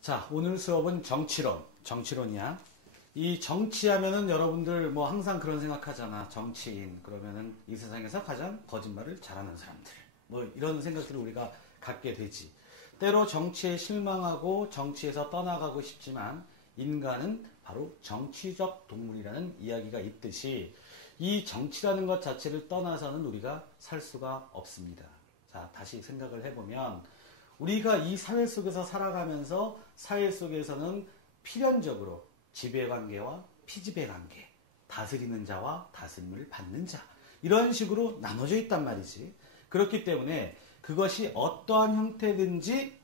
자, 오늘 수업은 정치론이야. 이 정치하면은 여러분들 뭐 항상 그런 생각하잖아. 정치인 그러면은 이 세상에서 가장 거짓말을 잘하는 사람들. 뭐 이런 생각들을 우리가 갖게 되지. 때로 정치에 실망하고 정치에서 떠나가고 싶지만 인간은 바로 정치적 동물이라는 이야기가 있듯이 이 정치라는 것 자체를 떠나서는 우리가 살 수가 없습니다. 자, 다시 생각을 해보면 우리가 이 사회 속에서 살아가면서 사회 속에서는 필연적으로 지배관계와 피지배관계, 다스리는 자와 다스림을 받는 자 이런 식으로 나눠져 있단 말이지. 그렇기 때문에 그것이 어떠한 형태든지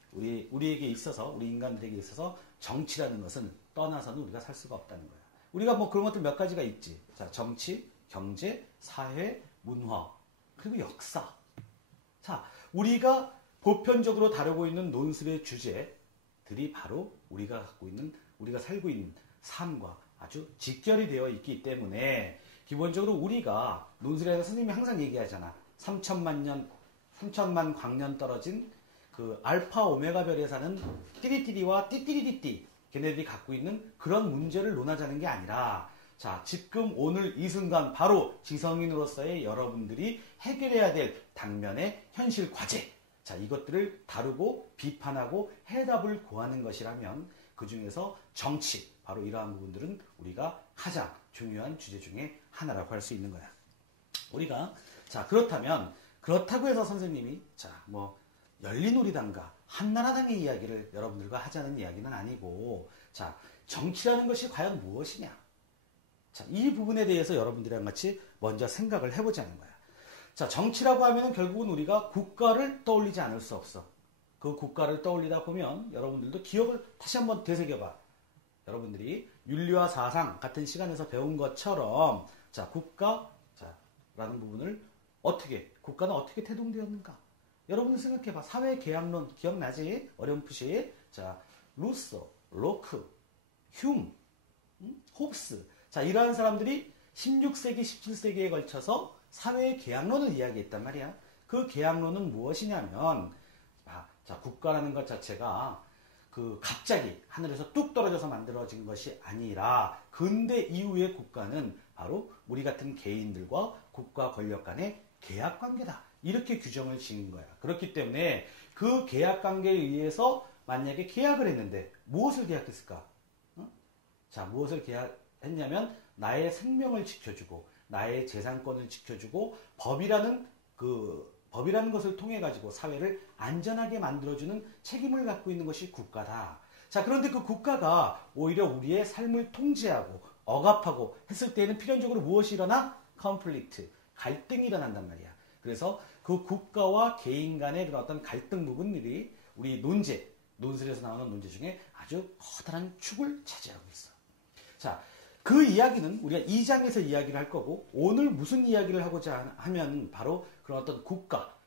우리에게 있어서 우리 인간들에게 있어서 정치라는 것은 떠나서는 우리가 살 수가 없다는 거야. 우리가 뭐 그런 것들 몇 가지가 있지. 자, 정치, 경제, 사회, 문화, 그리고 역사. 자, 우리가 보편적으로 다루고 있는 논술의 주제들이 바로 우리가 살고 있는 삶과 아주 직결이 되어 있기 때문에 기본적으로 우리가 논술에서 스님이 항상 얘기하잖아. 3천만 광년 떨어진 그 알파 오메가 별에 사는 띠리띠리와 띠띠리띠띠 걔네들이 갖고 있는 그런 문제를 논하자는 게 아니라 자, 지금 오늘 이 순간 바로 지성인으로서의 여러분들이 해결해야 될 당면의 현실 과제 자, 이것들을 다루고 비판하고 해답을 구하는 것이라면 그 중에서 정치, 바로 이러한 부분들은 우리가 가장 중요한 주제 중에 하나라고 할 수 있는 거야. 우리가, 자, 그렇다고 해서 선생님이, 자, 뭐, 열린우리당과 한나라당의 이야기를 여러분들과 하자는 이야기는 아니고, 자, 정치라는 것이 과연 무엇이냐? 자, 이 부분에 대해서 여러분들이랑 같이 먼저 생각을 해보자는 거야. 자, 정치라고 하면 결국은 우리가 국가를 떠올리지 않을 수 없어. 그 국가를 떠올리다 보면 여러분들도 기억을 다시 한번 되새겨봐. 여러분들이 윤리와 사상 같은 시간에서 배운 것처럼 자, 국가라는 부분을 국가는 어떻게 태동되었는가? 여러분들 생각해봐. 사회계약론 기억나지? 어렴풋이. 자, 루소, 로크, 흉, 홉스. 자, 이러한 사람들이 16세기, 17세기에 걸쳐서 사회의 계약론을 이야기했단 말이야. 그 계약론은 무엇이냐면, 자, 국가라는 것 자체가 갑자기 하늘에서 뚝 떨어져서 만들어진 것이 아니라 근대 이후의 국가는 바로 우리 같은 개인들과 국가 권력 간의 계약 관계다. 이렇게 규정을 지은 거야. 그렇기 때문에 그 계약 관계에 의해서 만약에 계약을 했는데 무엇을 계약했을까? 자, 무엇을 계약했냐면 나의 생명을 지켜주고 나의 재산권을 지켜주고 법이라는 것을 통해 가지고 사회를 안전하게 만들어주는 책임을 갖고 있는 것이 국가다. 자, 그런데 그 국가가 오히려 우리의 삶을 통제하고 억압하고 했을 때에는 필연적으로 무엇이 일어나? 컨플릭트, 갈등이 일어난단 말이야. 그래서 그 국가와 개인 간의 그런 어떤 갈등 부분들이 우리 논술에서 나오는 논제 중에 아주 커다란 축을 차지하고 있어. 자, 그 이야기는 우리가 2장에서 이야기를 할 거고 오늘 무슨 이야기를 하고자 하면 바로 그런 어떤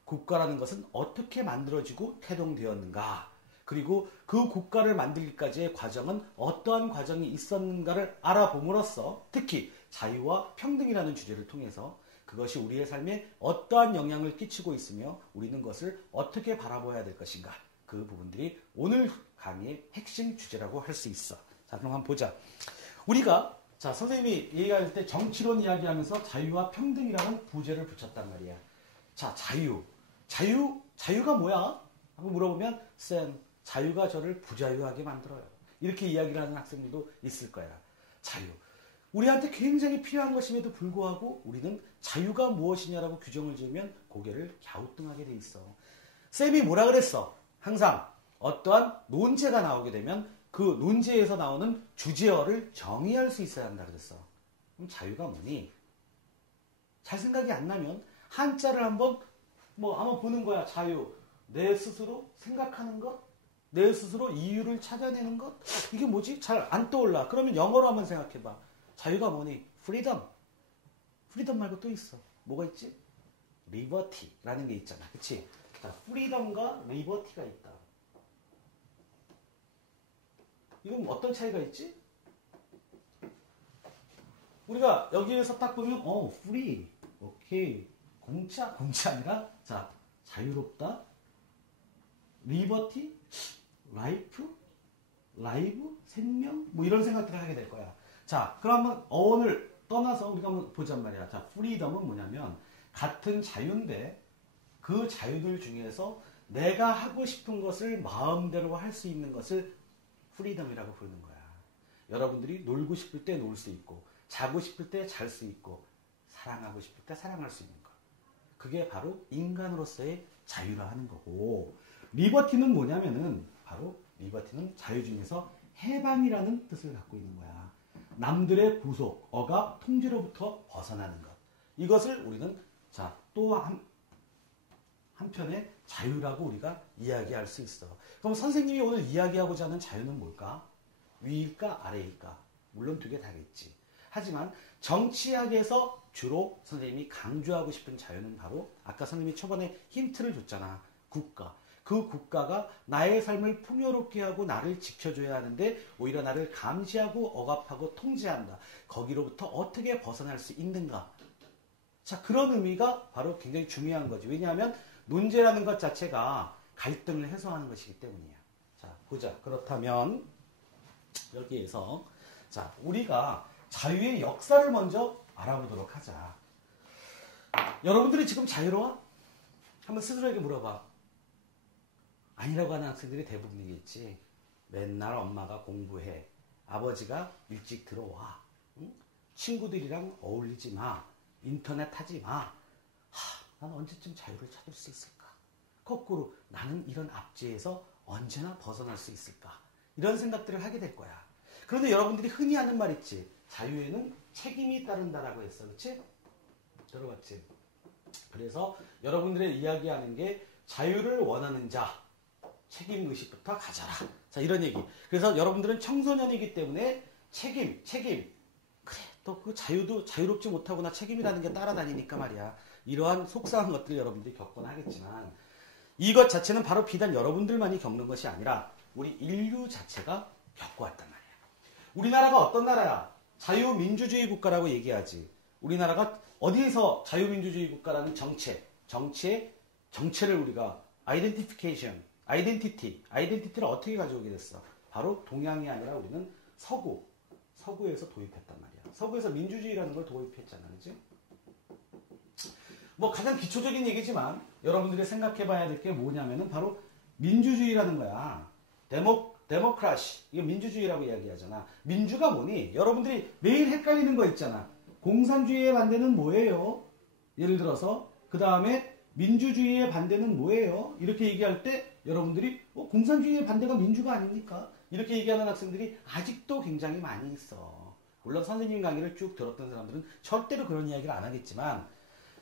국가라는 것은 어떻게 만들어지고 태동되었는가 그리고 그 국가를 만들기까지의 과정은 어떠한 과정이 있었는가를 알아봄으로써 특히 자유와 평등이라는 주제를 통해서 그것이 우리의 삶에 어떠한 영향을 끼치고 있으며 우리는 그것을 어떻게 바라봐야 될 것인가 그 부분들이 오늘 강의의 핵심 주제라고 할 수 있어. 자, 그럼 한번 보자. 우리가 자, 선생님이 얘기할 때 정치론 이야기하면서 자유와 평등이라는 부제를 붙였단 말이야. 자, 자유가 뭐야? 하고 물어보면 쌤, 자유가 저를 부자유하게 만들어요. 이렇게 이야기를 하는 학생들도 있을 거야. 자유. 우리한테 굉장히 필요한 것임에도 불구하고 우리는 자유가 무엇이냐라고 규정을 지으면 고개를 갸우뚱하게 돼 있어. 쌤이 뭐라 그랬어? 항상 어떠한 논제가 나오게 되면 그 논제에서 나오는 주제어를 정의할 수 있어야 한다 그랬어. 그럼 자유가 뭐니? 잘 생각이 안 나면 한자를 한번 보는 거야. 자유. 내 스스로 생각하는 것? 내 스스로 이유를 찾아내는 것? 이게 뭐지? 잘 안 떠올라. 그러면 영어로 한번 생각해봐. 자유가 뭐니? 프리덤. 프리덤 말고 또 있어. 뭐가 있지? 리버티라는 게 있잖아. 그치? 자, 프리덤과 리버티가 있다. 이건 어떤 차이가 있지? 우리가 여기에서 딱 보면 free, 오케이, 공짜 아니라 자, 자유롭다, liberty, life, 라이브, 생명, 뭐 이런 생각들을 하게 될 거야. 자, 그럼 한번 어원을 떠나서 우리가 한번 보잔 말이야. 자, 프리덤은 뭐냐면 같은 자유인데 그 자유들 중에서 내가 하고 싶은 것을 마음대로 할 수 있는 것을 프리덤이라고 부르는 거야. 여러분들이 놀고 싶을 때 놀 수 있고, 자고 싶을 때 잘 수 있고, 사랑하고 싶을 때 사랑할 수 있는 거. 그게 바로 인간으로서의 자유라 하는 거고, 리버티는 뭐냐면은 바로 리버티는 자유 중에서 해방이라는 뜻을 갖고 있는 거야. 남들의 구속, 억압, 통제로부터 벗어나는 것. 이것을 우리는 자, 또 한편의 자유라고 우리가 이야기할 수 있어. 그럼 선생님이 오늘 이야기하고자 하는 자유는 뭘까? 위일까 아래일까? 물론 두 개 다겠지. 하지만 정치학에서 주로 선생님이 강조하고 싶은 자유는 바로 아까 선생님이 초반에 힌트를 줬잖아. 국가. 그 국가가 나의 삶을 풍요롭게 하고 나를 지켜줘야 하는데 오히려 나를 감시하고 억압하고 통제한다. 거기로부터 어떻게 벗어날 수 있는가? 자, 그런 의미가 바로 굉장히 중요한 거지. 왜냐하면 논제라는 것 자체가 갈등을 해소하는 것이기 때문이야. 자, 보자. 그렇다면 여기에서 자, 우리가 자유의 역사를 먼저 알아보도록 하자. 여러분들이 지금 자유로워? 한번 스스로에게 물어봐. 아니라고 하는 학생들이 대부분이겠지. 맨날 엄마가 공부해. 아버지가 일찍 들어와. 응? 친구들이랑 어울리지 마. 인터넷 하지 마. 난 언제쯤 자유를 찾을 수 있을까? 거꾸로 나는 이런 압제에서 언제나 벗어날 수 있을까? 이런 생각들을 하게 될 거야. 그런데 여러분들이 흔히 하는 말 있지. 자유에는 책임이 따른다라고 했어. 그렇지? 들어봤지? 그래서 여러분들의 이야기하는 게 자유를 원하는 자, 책임의식부터 가져라. 자, 이런 얘기. 그래서 여러분들은 청소년이기 때문에 책임. 그래, 또 그 자유도 자유롭지 못하구나. 책임이라는 게 따라다니니까 말이야. 이러한 속상한 것들을 여러분들이 겪곤 하겠지만 이것 자체는 바로 비단 여러분들만이 겪는 것이 아니라 우리 인류 자체가 겪어왔단 말이야. 우리나라가 어떤 나라야? 자유민주주의 국가라고 얘기하지. 우리나라가 어디에서 자유민주주의 국가라는 정체를 우리가 아이덴티티를 어떻게 가져오게 됐어? 바로 동양이 아니라 우리는 서구에서 도입했단 말이야. 서구에서 민주주의라는 걸 도입했잖아. 그지? 뭐 가장 기초적인 얘기지만 여러분들이 생각해 봐야 될 게 뭐냐면은 바로 민주주의라는 거야. 데모크라시. 이게 민주주의라고 이야기하잖아. 민주가 뭐니? 여러분들이 매일 헷갈리는 거 있잖아. 공산주의의 반대는 뭐예요? 예를 들어서 그 다음에 민주주의의 반대는 뭐예요? 이렇게 얘기할 때 여러분들이 공산주의의 반대가 민주가 아닙니까? 이렇게 얘기하는 학생들이 아직도 굉장히 많이 있어. 물론 선생님 강의를 쭉 들었던 사람들은 절대로 그런 이야기를 안 하겠지만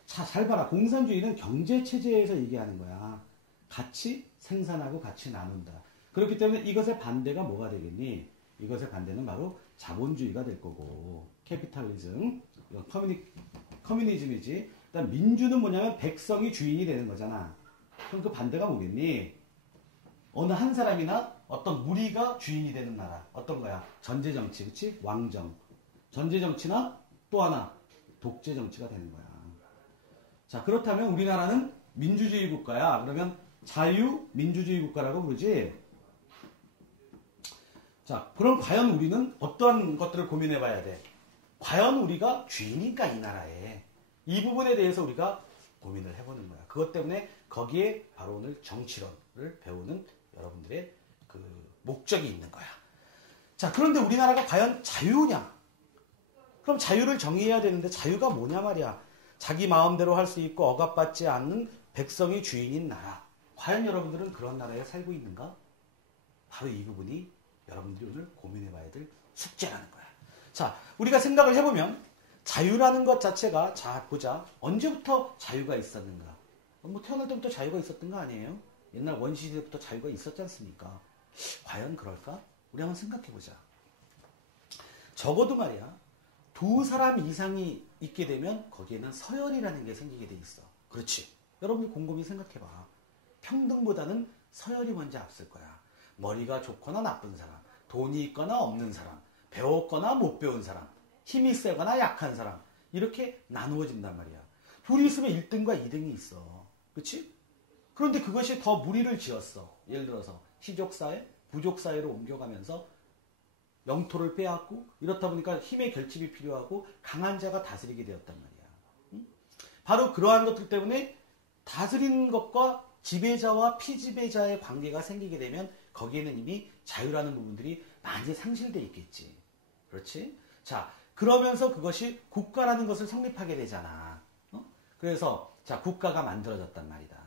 자, 잘 봐라. 공산주의는 경제체제에서 얘기하는 거야. 같이 생산하고 같이 나눈다. 그렇기 때문에 이것의 반대가 뭐가 되겠니? 이것의 반대는 바로 자본주의가 될 거고 캐피탈리즘, 커뮤니즘이지. 일단 민주는 뭐냐면 백성이 주인이 되는 거잖아. 그럼 그 반대가 뭐겠니? 어느 한 사람이나 어떤 무리가 주인이 되는 나라. 어떤 거야? 전제정치, 그치? 왕정. 전제정치나 또 하나 독재정치가 되는 거야. 자, 그렇다면 우리나라는 민주주의 국가야. 그러면 자유민주주의 국가라고 부르지? 자, 그럼 과연 우리는 어떠한 것들을 고민해 봐야 돼? 과연 우리가 주인인가 이 나라에? 이 부분에 대해서 우리가 고민을 해보는 거야. 그것 때문에 거기에 바로 오늘 정치론을 배우는 여러분들의 그 목적이 있는 거야. 자, 그런데 우리나라가 과연 자유냐? 그럼 자유를 정의해야 되는데 자유가 뭐냐 말이야. 자기 마음대로 할 수 있고 억압받지 않는 백성이 주인인 나라. 과연 여러분들은 그런 나라에 살고 있는가? 바로 이 부분이 여러분들이 오늘 고민해봐야 될 숙제라는 거야. 자, 우리가 생각을 해보면 자유라는 것 자체가 자 보자. 언제부터 자유가 있었는가? 뭐 태어날 때부터 자유가 있었던 거 아니에요? 옛날 원시시대부터 자유가 있었지 않습니까? 과연 그럴까? 우리 한번 생각해보자. 적어도 말이야. 두 사람 이상이 있게 되면 거기에는 서열이라는 게 생기게 돼 있어. 그렇지. 여러분들 곰곰이 생각해봐. 평등보다는 서열이 먼저 앞설 거야. 머리가 좋거나 나쁜 사람, 돈이 있거나 없는 사람, 배웠거나 못 배운 사람, 힘이 세거나 약한 사람, 이렇게 나누어진단 말이야. 둘이 있으면 1등과 2등이 있어. 그렇지? 그런데 그것이 더 무리를 지었어. 예를 들어서 시족사회, 부족 사회로 옮겨가면서 영토를 빼앗고 이렇다 보니까 힘의 결집이 필요하고 강한 자가 다스리게 되었단 말이야. 바로 그러한 것들 때문에 다스리는 것과 지배자와 피지배자의 관계가 생기게 되면 거기에는 이미 자유라는 부분들이 많이 상실되어 있겠지. 그렇지? 자, 그러면서 그것이 국가라는 것을 성립하게 되잖아. 그래서 자, 국가가 만들어졌단 말이다.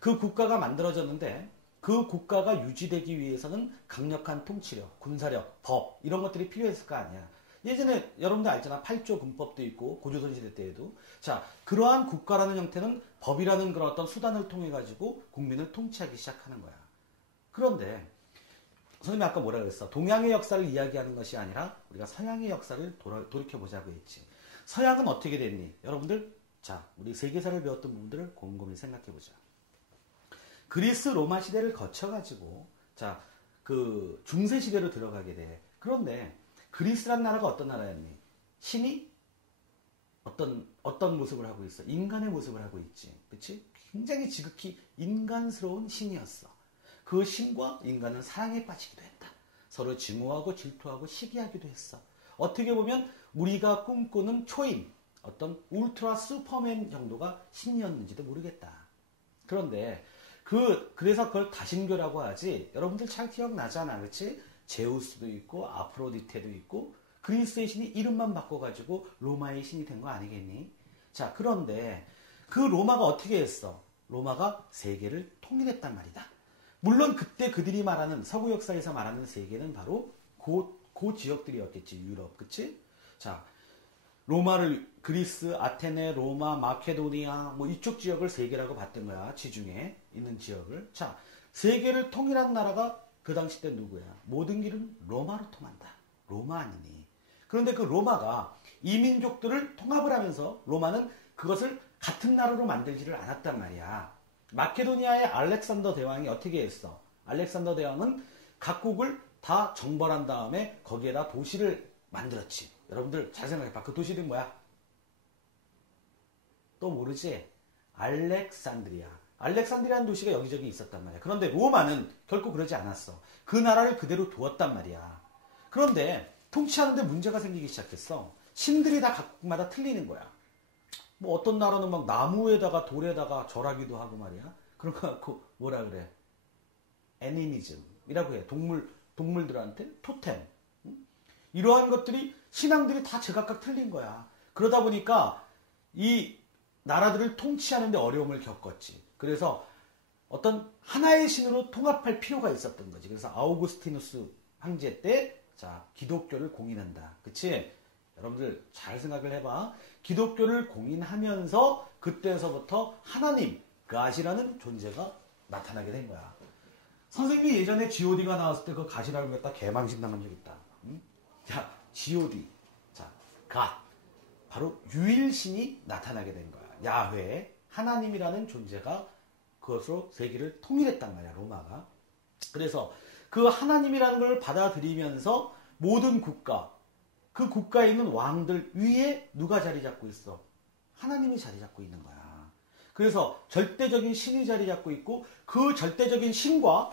그 국가가 만들어졌는데 그 국가가 유지되기 위해서는 강력한 통치력, 군사력, 법 이런 것들이 필요했을 거 아니야. 예전에 여러분들 알잖아. 8조 군법도 있고 고조선시대 때에도. 자, 그러한 국가라는 형태는 법이라는 그런 어떤 수단을 통해 가지고 국민을 통치하기 시작하는 거야. 그런데 선생님이 아까 뭐라 그랬어? 동양의 역사를 이야기하는 것이 아니라 우리가 서양의 역사를 돌이켜보자고 했지. 서양은 어떻게 됐니? 여러분들 자, 우리 세계사를 배웠던 부분들을 곰곰이 생각해보자. 그리스 로마 시대를 거쳐가지고 자, 그 중세 시대로 들어가게 돼. 그런데 그리스란 나라가 어떤 나라였니? 신이 어떤 모습을 하고 있어? 인간의 모습을 하고 있지. 그치? 굉장히 지극히 인간스러운 신이었어. 그 신과 인간은 사랑에 빠지기도 했다. 서로 증오하고 질투하고 시기하기도 했어. 어떻게 보면 우리가 꿈꾸는 초임, 어떤 울트라 슈퍼맨 정도가 신이었는지도 모르겠다. 그런데 그래서 그걸 다신교라고 하지. 여러분들 잘 기억나잖아. 그치? 제우스도 있고 아프로디테도 있고 그리스의 신이 이름만 바꿔가지고 로마의 신이 된 거 아니겠니? 자, 그런데 그 로마가 어떻게 했어? 로마가 세계를 통일했단 말이다. 물론 그때 그들이 말하는 서구 역사에서 말하는 세계는 바로 그 지역들이었겠지. 유럽, 그치? 자, 그리스, 아테네, 로마, 마케도니아 뭐 이쪽 지역을 세계라고 봤던 거야. 지중해 있는 지역을. 자, 세계를 통일한 나라가 그 당시 때 누구야? 모든 길은 로마로 통한다. 로마 아니니? 그런데 그 로마가 이민족들을 통합을 하면서 로마는 그것을 같은 나라로 만들지를 않았단 말이야. 마케도니아의 알렉산더 대왕이 어떻게 했어? 알렉산더 대왕은 각국을 다 정벌한 다음에 거기에다 도시를 만들었지. 여러분들 잘 생각해봐. 그 도시는 뭐야? 또 모르지? 알렉산드리아. 알렉산드리아라는 도시가 여기저기 있었단 말이야. 그런데 로마는 결코 그러지 않았어. 그 나라를 그대로 두었단 말이야. 그런데 통치하는데 문제가 생기기 시작했어. 신들이 다 각국마다 틀리는 거야. 뭐 어떤 나라는 막 나무에다가 돌에다가 절하기도 하고 말이야. 그런 거 갖고 뭐라 그래? 애니미즘이라고 해. 동물들한테 토템. 이러한 것들이 신앙들이 다 제각각 틀린 거야. 그러다 보니까 이 나라들을 통치하는 데 어려움을 겪었지. 그래서 어떤 하나의 신으로 통합할 필요가 있었던 거지. 그래서 아우구스티누스 황제 때 자, 기독교를 공인한다. 그치? 여러분들 잘 생각을 해봐. 기독교를 공인하면서 그때서부터 하나님, 가시라는 존재가 나타나게 된 거야. 선생님이 예전에 G.O.D가 나왔을 때 그 가시라는 걸 갖다 개망신 당한 적 있다. 자, G.O.D. 자, 가. 바로 유일신이 나타나게 된 거야. 야훼, 하나님이라는 존재가 그것으로 세계를 통일했단 말이야, 로마가. 그래서 그 하나님이라는 걸 받아들이면서 모든 국가, 그 국가에 있는 왕들 위에 누가 자리 잡고 있어? 하나님이 자리 잡고 있는 거야. 그래서 절대적인 신이 자리 잡고 있고 그 절대적인 신과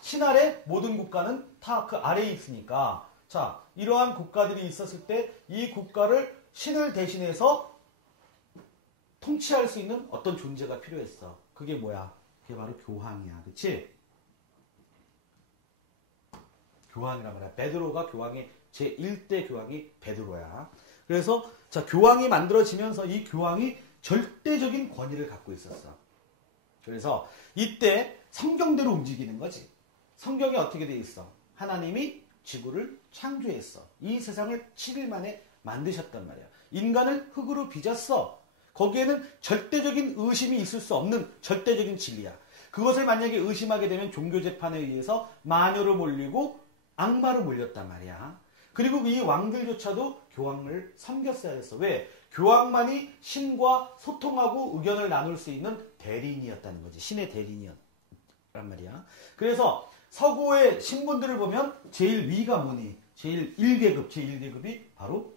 신 아래 모든 국가는 다 그 아래에 있으니까 자, 이러한 국가들이 있었을 때 이 국가를 신을 대신해서 통치할 수 있는 어떤 존재가 필요했어. 그게 뭐야? 그게 바로 교황이야. 그치? 교황이란 말이야. 베드로가 교황의 제1대 교황이 베드로야. 그래서 자, 교황이 만들어지면서 이 교황이 절대적인 권위를 갖고 있었어. 그래서 이때 성경대로 움직이는 거지. 성경이 어떻게 돼 있어? 하나님이 지구를 창조했어. 이 세상을 7일 만에 만드셨단 말이야. 인간을 흙으로 빚었어. 거기에는 절대적인 의심이 있을 수 없는 절대적인 진리야. 그것을 만약에 의심하게 되면 종교재판에 의해서 마녀로 몰리고 악마로 몰렸단 말이야. 그리고 이 왕들조차도 교황을 섬겼어야 했어. 왜? 교황만이 신과 소통하고 의견을 나눌 수 있는 대리인이었다는 거지. 신의 대리인이었단 말이야. 그래서 서구의 신분들을 보면 제일 위가 뭐니? 제일 1계급, 제1계급이 바로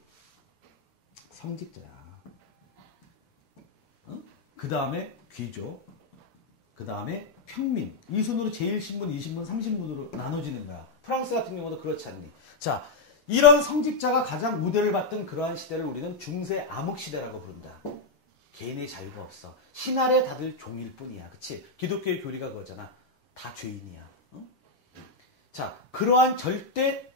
성직자야. 그 다음에 귀족, 그 다음에 평민. 이 순으로 제1신분, 2신분, 3신분으로 나눠지는 거야. 프랑스 같은 경우도 그렇지 않니? 자, 이런 성직자가 가장 우대를 받던 그러한 시대를 우리는 중세 암흑시대라고 부른다. 개인의 자유가 없어. 신 아래 다들 종일 뿐이야. 그치? 기독교의 교리가 그거잖아. 다 죄인이야. 응? 자, 그러한 절대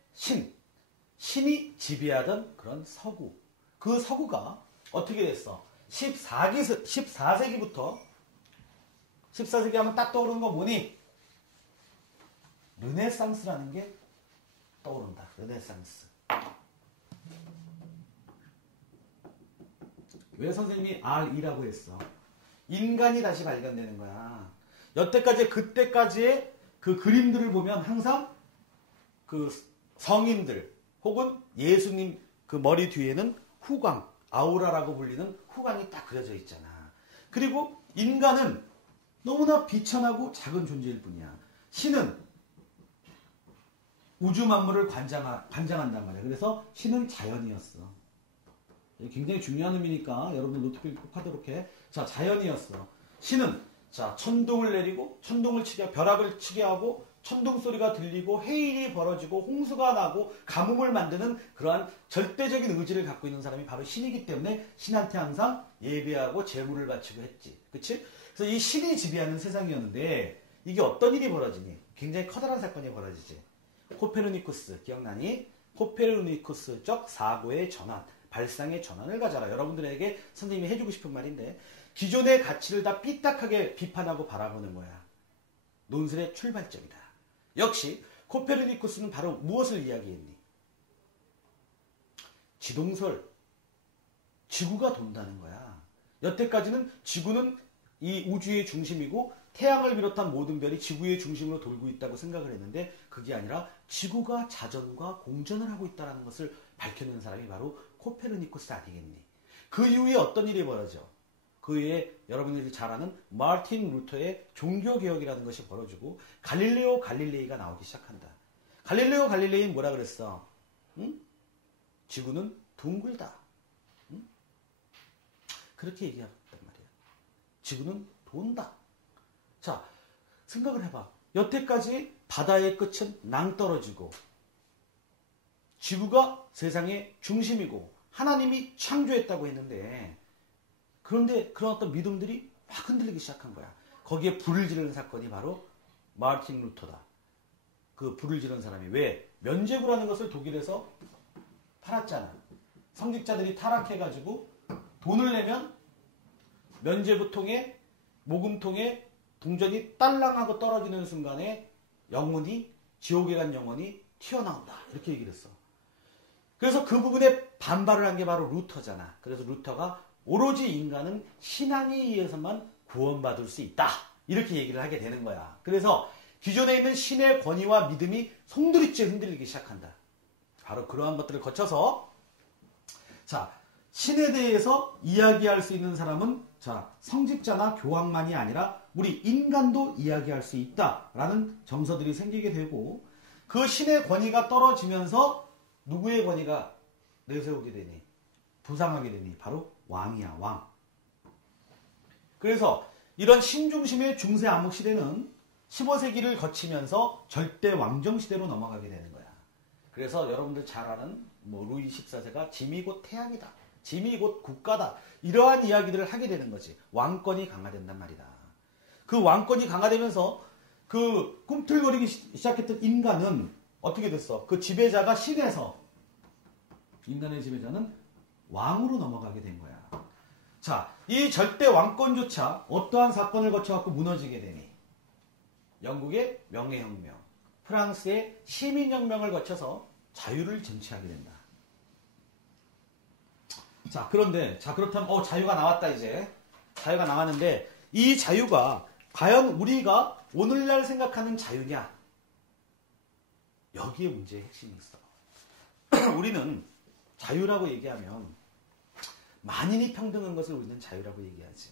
신이 지배하던 그런 서구. 그 서구가 어떻게 됐어? 14세기부터 14세기 하면 딱 떠오르는 거 뭐니? 르네상스라는 게 떠오른다. 르네상스. 왜 선생님이 R2라고 했어? 인간이 다시 발견되는 거야. 여태까지 그때까지의 그 그림들을 보면 항상 그 성인들 혹은 예수님 그 머리 뒤에는 후광, 아우라라고 불리는 후광이 딱 그려져 있잖아. 그리고 인간은 너무나 비천하고 작은 존재일 뿐이야. 신은 우주 만물을 관장한단 말이야. 그래서 신은 자연이었어. 굉장히 중요한 의미니까 여러분들 노트북 꼭 하도록 해. 자, 자연이었어. 신은 자 천둥을 내리고 천둥을 치게 벼락을 치게 하고 천둥 소리가 들리고 해일이 벌어지고 홍수가 나고 가뭄을 만드는 그러한 절대적인 의지를 갖고 있는 사람이 바로 신이기 때문에 신한테 항상 예배하고 제물을 바치고 했지. 그치? 그래서 이 신이 지배하는 세상이었는데 이게 어떤 일이 벌어지니? 굉장히 커다란 사건이 벌어지지. 코페르니쿠스 기억나니? 코페르니쿠스적 사고의 전환, 발상의 전환을 가져라. 여러분들에게 선생님이 해주고 싶은 말인데 기존의 가치를 다 삐딱하게 비판하고 바라보는 거야. 논술의 출발점이다. 역시 코페르니쿠스는 바로 무엇을 이야기했니? 지동설, 지구가 돈다는 거야. 여태까지는 지구는 이 우주의 중심이고 태양을 비롯한 모든 별이 지구의 중심으로 돌고 있다고 생각을 했는데 그게 아니라 지구가 자전과 공전을 하고 있다는 것을 밝혀낸 사람이 바로 코페르니쿠스 아니겠니? 그 이후에 어떤 일이 벌어져? 그 이후에 여러분들이 잘 아는 마르틴 루터의 종교개혁이라는 것이 벌어지고 갈릴레오 갈릴레이가 나오기 시작한다. 갈릴레오 갈릴레이는 뭐라 그랬어? 응? 지구는 둥글다. 응? 그렇게 얘기했단 말이야. 지구는 돈다. 자, 생각을 해봐. 여태까지 바다의 끝은 낭떠러지고 지구가 세상의 중심이고 하나님이 창조했다고 했는데 그런데 그런 어떤 믿음들이 막 흔들리기 시작한 거야. 거기에 불을 지르는 사건이 바로 마르틴 루터다. 그 불을 지른 사람이 왜? 면죄부라는 것을 독일에서 팔았잖아. 성직자들이 타락해가지고 돈을 내면 면죄부통에 모금통에 동전이 딸랑하고 떨어지는 순간에 영혼이 지옥에 간 영혼이 튀어나온다. 이렇게 얘기를 했어. 그래서 그 부분에 반발을 한 게 바로 루터잖아. 그래서 루터가 오로지 인간은 신앙에 의해서만 구원받을 수 있다. 이렇게 얘기를 하게 되는 거야. 그래서 기존에 있는 신의 권위와 믿음이 송두리째 흔들리기 시작한다. 바로 그러한 것들을 거쳐서 자 신에 대해서 이야기할 수 있는 사람은 자 성직자나 교황만이 아니라 우리 인간도 이야기할 수 있다라는 정서들이 생기게 되고 그 신의 권위가 떨어지면서 누구의 권위가 내세우게 되니? 부상하게 되니? 바로 왕이야, 왕. 그래서 이런 신중심의 중세 암흑 시대는 15세기를 거치면서 절대 왕정 시대로 넘어가게 되는 거야. 그래서 여러분들 잘 아는 뭐 루이 14세가 짐이 곧 태양이다. 짐이 곧 국가다. 이러한 이야기들을 하게 되는 거지. 왕권이 강화된단 말이다. 그 왕권이 강화되면서 그 꿈틀거리기 시작했던 인간은 어떻게 됐어? 그 지배자가 신에서 인간의 지배자는 왕으로 넘어가게 된 거야. 자, 이 절대 왕권조차 어떠한 사건을 거쳐갖고 무너지게 되니? 영국의 명예혁명, 프랑스의 시민혁명을 거쳐서 자유를 쟁취하게 된다. 자, 그런데, 자, 그렇다면, 자유가 나왔다, 이제. 자유가 나왔는데, 이 자유가 과연 우리가 오늘날 생각하는 자유냐? 여기에 문제의 핵심이 있어. 우리는 자유라고 얘기하면 만인이 평등한 것을 우리는 자유라고 얘기하지.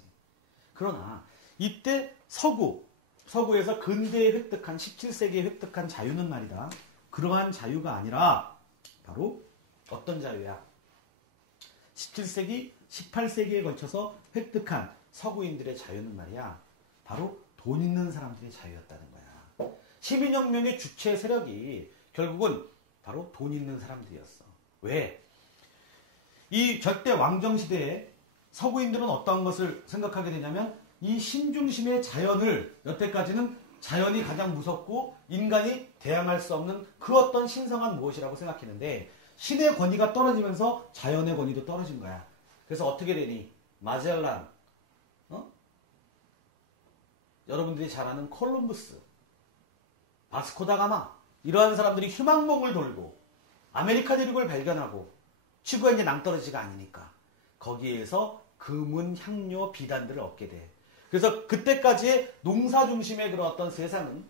그러나 이때 서구에서 근대에 획득한 17세기에 획득한 자유는 말이다. 그러한 자유가 아니라 바로 어떤 자유야? 17세기, 18세기에 걸쳐서 획득한 서구인들의 자유는 말이야. 바로 돈 있는 사람들의 자유였다는 거야. 시민혁명의 주체 세력이 결국은 바로 돈 있는 사람들이었어. 왜? 이 절대 왕정 시대에 서구인들은 어떤 것을 생각하게 되냐면 이 신중심의 자연을 여태까지는 자연이 가장 무섭고 인간이 대항할 수 없는 그 어떤 신성한 무엇이라고 생각했는데 신의 권위가 떨어지면서 자연의 권위도 떨어진 거야. 그래서 어떻게 되니? 마젤란, 여러분들이 잘 아는 콜럼버스, 바스코다가마 이러한 사람들이 휴망봉을 돌고 아메리카 대륙을 발견하고 지구가 이제 낭떠러지가 아니니까 거기에서 금은, 향료, 비단들을 얻게 돼. 그래서 그때까지의 농사 중심의 그런 어떤 세상은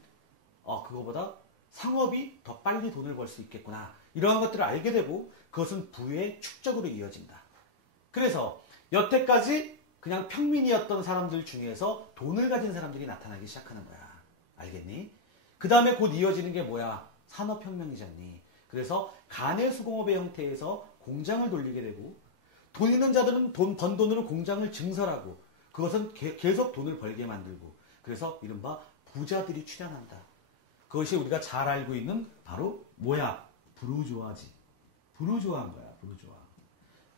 그거보다 상업이 더 빨리 돈을 벌 수 있겠구나. 이러한 것들을 알게 되고 그것은 부의 축적으로 이어진다. 그래서 여태까지 그냥 평민이었던 사람들 중에서 돈을 가진 사람들이 나타나기 시작하는 거야. 알겠니? 그 다음에 곧 이어지는 게 뭐야? 산업혁명이잖니. 그래서 가내수공업의 형태에서 공장을 돌리게 되고 돈 있는 자들은 번 돈으로 공장을 증설하고 그것은 계속 돈을 벌게 만들고 그래서 이른바 부자들이 출현한다. 그것이 우리가 잘 알고 있는 바로 뭐야? 부르주아지. 부르주아인 거야. 부르주아.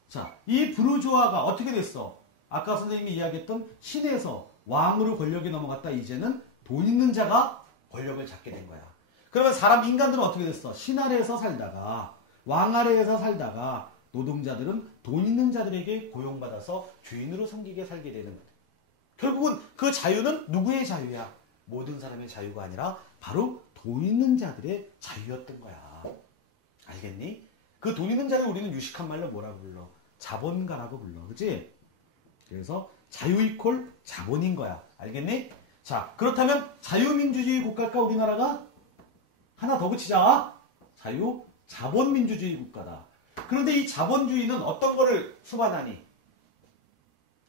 자, 이 부르주아가 어떻게 됐어? 아까 선생님이 이야기했던 신에서 왕으로 권력이 넘어갔다. 이제는 돈 있는 자가 권력을 잡게 된 거야. 그러면 인간들은 어떻게 됐어? 신 아래에서 살다가 왕 아래에서 살다가 노동자들은 돈 있는 자들에게 고용받아서 주인으로 섬기게 살게 되는. 결국은 그 자유는 누구의 자유야? 모든 사람의 자유가 아니라 바로 돈 있는 자들의 자유였던 거야. 알겠니? 그 돈 있는 자를 우리는 유식한 말로 뭐라고 불러? 자본가라고 불러. 그치? 그래서 자유 이퀄 자본인 거야. 알겠니? 자, 그렇다면 자유민주주의 국가일까 우리나라가? 하나 더 붙이자. 자본민주주의 국가다. 그런데 이 자본주의는 어떤 거를 수반하니?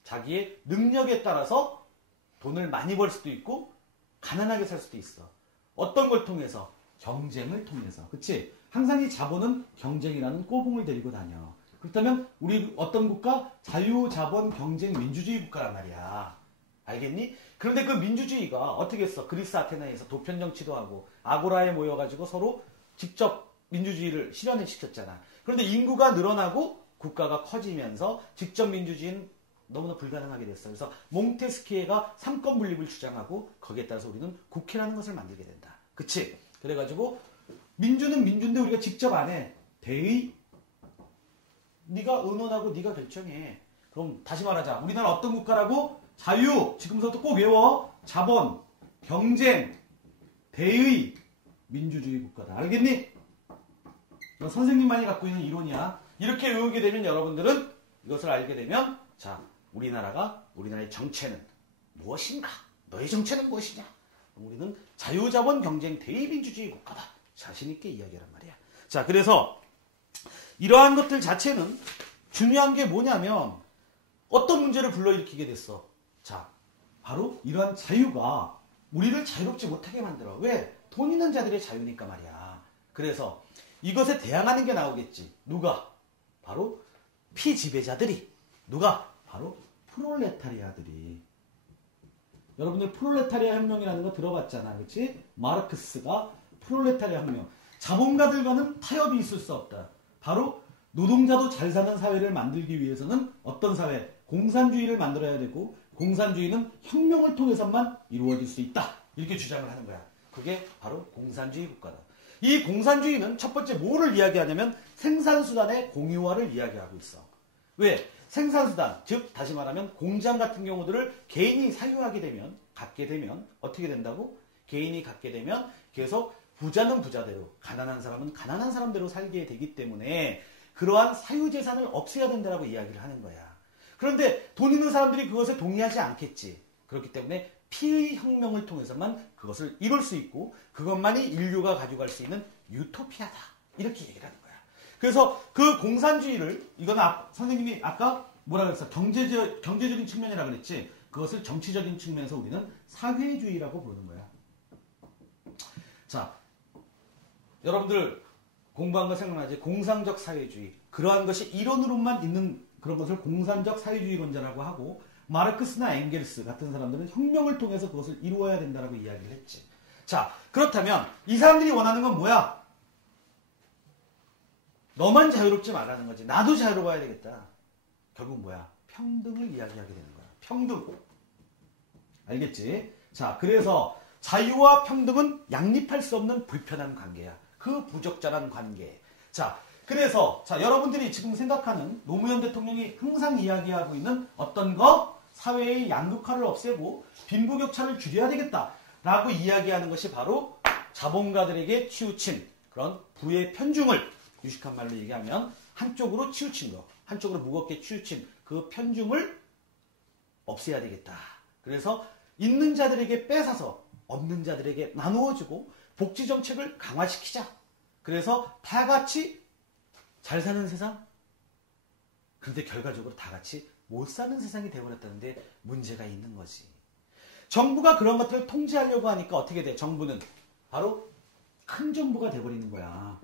자기의 능력에 따라서 돈을 많이 벌 수도 있고 가난하게 살 수도 있어. 어떤 걸 통해서? 경쟁을 통해서. 그치? 항상 이 자본은 경쟁이라는 꼬붕을 데리고 다녀. 그렇다면 우리 어떤 국가? 자유자본 경쟁 민주주의 국가란 말이야. 알겠니? 그런데 그 민주주의가 어떻게 했어? 그리스 아테네에서 도편 정치도 하고 아고라에 모여가지고 서로 직접 민주주의를 실현을 시켰잖아. 그런데 인구가 늘어나고 국가가 커지면서 직접 민주주의는 너무나 불가능하게 됐어. 그래서 몽테스키에가 삼권 분립을 주장하고 거기에 따라서 우리는 국회라는 것을 만들게 된다. 그치? 그래가지고 민주는 민주인데 우리가 직접 안 해. 대의? 네가 의논하고 네가 결정해. 그럼 다시 말하자. 우리나라 어떤 국가라고? 자유! 지금부터 꼭 외워. 자본, 경쟁, 대의, 민주주의 국가다. 알겠니? 선생님만이 갖고 있는 이론이야. 이렇게 외우게 되면 여러분들은 이것을 알게 되면 자, 우리나라의 정체는 무엇인가? 너의 정체는 무엇이냐? 우리는 자유자본 경쟁 대의민주주의 국가다. 자신있게 이야기하란 말이야. 자, 그래서 이러한 것들 자체는 중요한 게 뭐냐면 어떤 문제를 불러일으키게 됐어. 자, 바로 이러한 자유가 우리를 자유롭지 못하게 만들어. 왜? 돈 있는 자들의 자유니까 말이야. 그래서 이것에 대항하는 게 나오겠지. 누가? 바로 피지배자들이. 누가? 바로 프롤레타리아들이. 여러분들 프롤레타리아 혁명이라는 거 들어봤잖아. 그렇지? 마르크스가 프롤레타리아 혁명. 자본가들과는 타협이 있을 수 없다. 바로 노동자도 잘 사는 사회를 만들기 위해서는 어떤 사회? 공산주의를 만들어야 되고 공산주의는 혁명을 통해서만 이루어질 수 있다. 이렇게 주장을 하는 거야. 그게 바로 공산주의 국가다. 이 공산주의는 첫 번째 뭐를 이야기하냐면 생산수단의 공유화를 이야기하고 있어. 왜? 생산수단, 즉 다시 말하면 공장 같은 경우들을 개인이 사유하게 되면, 갖게 되면 어떻게 된다고? 개인이 갖게 되면 계속 부자는 부자대로, 가난한 사람은 가난한 사람대로 살게 되기 때문에 그러한 사유재산을 없애야 된다고 이야기를 하는 거야. 그런데 돈 있는 사람들이 그것에 동의하지 않겠지. 그렇기 때문에 피의 혁명을 통해서만 그것을 이룰 수 있고 그것만이 인류가 가지고 갈 수 있는 유토피아다. 이렇게 얘기를 하는 거야. 그래서 그 공산주의를 이거는 선생님이 아까 뭐라 그랬어? 경제적인 측면이라고 그랬지. 그것을 정치적인 측면에서 우리는 사회주의라고 부르는 거야. 자, 여러분들 공부한 거 생각나지? 공상적 사회주의. 그러한 것이 이론으로만 있는 그런 것을 공산적 사회주의론자라고 하고 마르크스나 엥겔스 같은 사람들은 혁명을 통해서 그것을 이루어야 된다라고 이야기를 했지. 자, 그렇다면 이 사람들이 원하는 건 뭐야? 너만 자유롭지 말라는 거지. 나도 자유로워야 되겠다. 결국 뭐야? 평등을 이야기하게 되는 거야. 평등. 알겠지? 자, 그래서 자유와 평등은 양립할 수 없는 불편한 관계야. 그 부적절한 관계. 자, 그래서 여러분들이 지금 생각하는 노무현 대통령이 항상 이야기하고 있는 어떤 거? 사회의 양극화를 없애고 빈부격차를 줄여야 되겠다라고 이야기하는 것이 바로 자본가들에게 치우친 그런 부의 편중을 유식한 말로 얘기하면 한쪽으로 치우친 거, 한쪽으로 무겁게 치우친 그 편중을 없애야 되겠다. 그래서 있는 자들에게 뺏어서 없는 자들에게 나누어주고 복지정책을 강화시키자. 그래서 다 같이 잘 사는 세상? 근데 결과적으로 다 같이 못 사는 세상이 되어버렸다는데 문제가 있는 거지. 정부가 그런 것들을 통제하려고 하니까 어떻게 돼? 정부는 바로 큰 정부가 돼버리는 거야.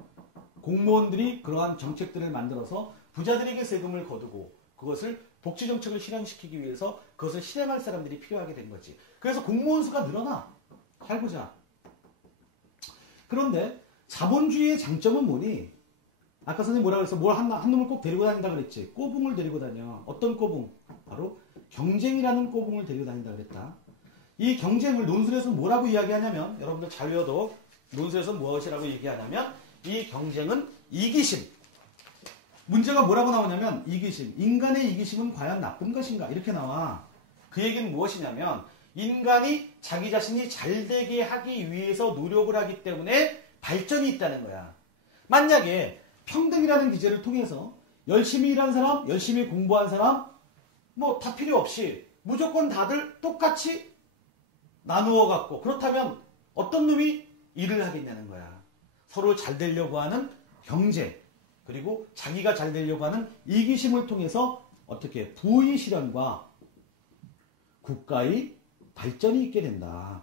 공무원들이 그러한 정책들을 만들어서 부자들에게 세금을 거두고 그것을 복지정책을 실현시키기 위해서 그것을 실행할 사람들이 필요하게 된 거지. 그래서 공무원 수가 늘어나. 잘 보자. 그런데 자본주의의 장점은 뭐니? 아까 선생님 뭐라 그랬어? 한 놈을 꼭 데리고 다닌다 그랬지. 꼬붕을 데리고 다녀. 어떤 꼬붕? 바로 경쟁이라는 꼬붕을 데리고 다닌다 그랬다. 이 경쟁을 논술에서 뭐라고 이야기하냐면, 여러분들 잘 외워도 논술에서 무엇이라고 얘기하냐면, 이 경쟁은 이기심. 문제가 뭐라고 나오냐면 이기심. 인간의 이기심은 과연 나쁜 것인가? 이렇게 나와. 그 얘기는 무엇이냐면 인간이 자기 자신이 잘되게 하기 위해서 노력을 하기 때문에 발전이 있다는 거야. 만약에 평등이라는 기제를 통해서 열심히 일한 사람, 열심히 공부한 사람 뭐 다 필요 없이 무조건 다들 똑같이 나누어 갖고 그렇다면 어떤 놈이 일을 하겠냐는 거야. 서로 잘 되려고 하는 경쟁, 그리고 자기가 잘 되려고 하는 이기심을 통해서 어떻게 부의 실현과 국가의 발전이 있게 된다.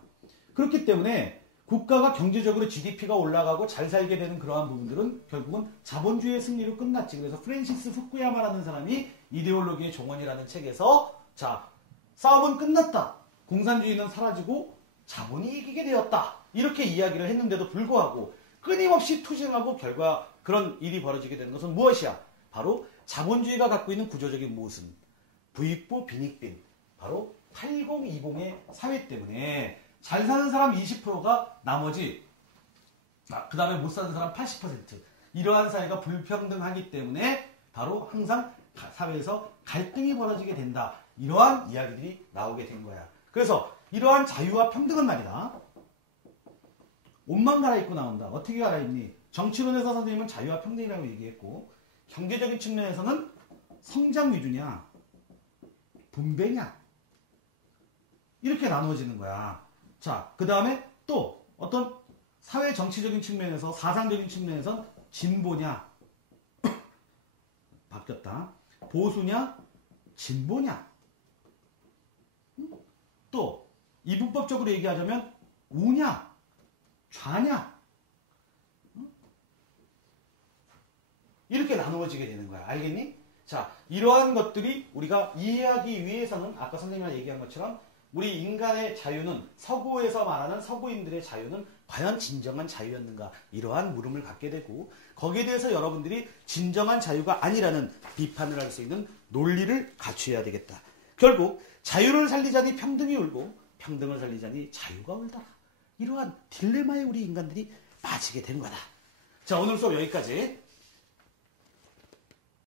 그렇기 때문에 국가가 경제적으로 GDP가 올라가고 잘 살게 되는 그러한 부분들은 결국은 자본주의의 승리로 끝났지. 그래서 프랜시스 후쿠야마라는 사람이 이데올로기의 종언이라는 책에서 싸움은 끝났다. 공산주의는 사라지고 자본이 이기게 되었다. 이렇게 이야기를 했는데도 불구하고 끊임없이 투쟁하고 결과 그런 일이 벌어지게 되는 것은 무엇이야? 바로 자본주의가 갖고 있는 구조적인 모순, 부익부 빈익빈, 바로 8020의 사회 때문에 잘 사는 사람 20%가 나머지 그 다음에 못 사는 사람 80%, 이러한 사회가 불평등하기 때문에 바로 항상 사회에서 갈등이 벌어지게 된다. 이러한 이야기들이 나오게 된 거야. 그래서 이러한 자유와 평등은 말이다, 옷만 갈아입고 나온다. 어떻게 갈아입니? 정치론에서 선생님은 자유와 평등이라고 얘기했고, 경제적인 측면에서는 성장 위주냐 분배냐 이렇게 나누어지는 거야. 자, 그 다음에 또 어떤 사회 정치적인 측면에서, 사상적인 측면에서 진보냐 바뀌었다. 보수냐 진보냐. 또 이분법적으로 얘기하자면 우냐 좌냐, 이렇게 나누어지게 되는 거야. 알겠니? 자, 이러한 것들이 우리가 이해하기 위해서는 아까 선생님이 얘기한 것처럼 우리 인간의 자유는, 서구에서 말하는 서구인들의 자유는 과연 진정한 자유였는가, 이러한 물음을 갖게 되고, 거기에 대해서 여러분들이 진정한 자유가 아니라는 비판을 할 수 있는 논리를 갖춰야 되겠다. 결국 자유를 살리자니 평등이 울고 평등을 살리자니 자유가 울다. 이러한 딜레마에 우리 인간들이 빠지게 된 거다. 자, 오늘 수업 여기까지.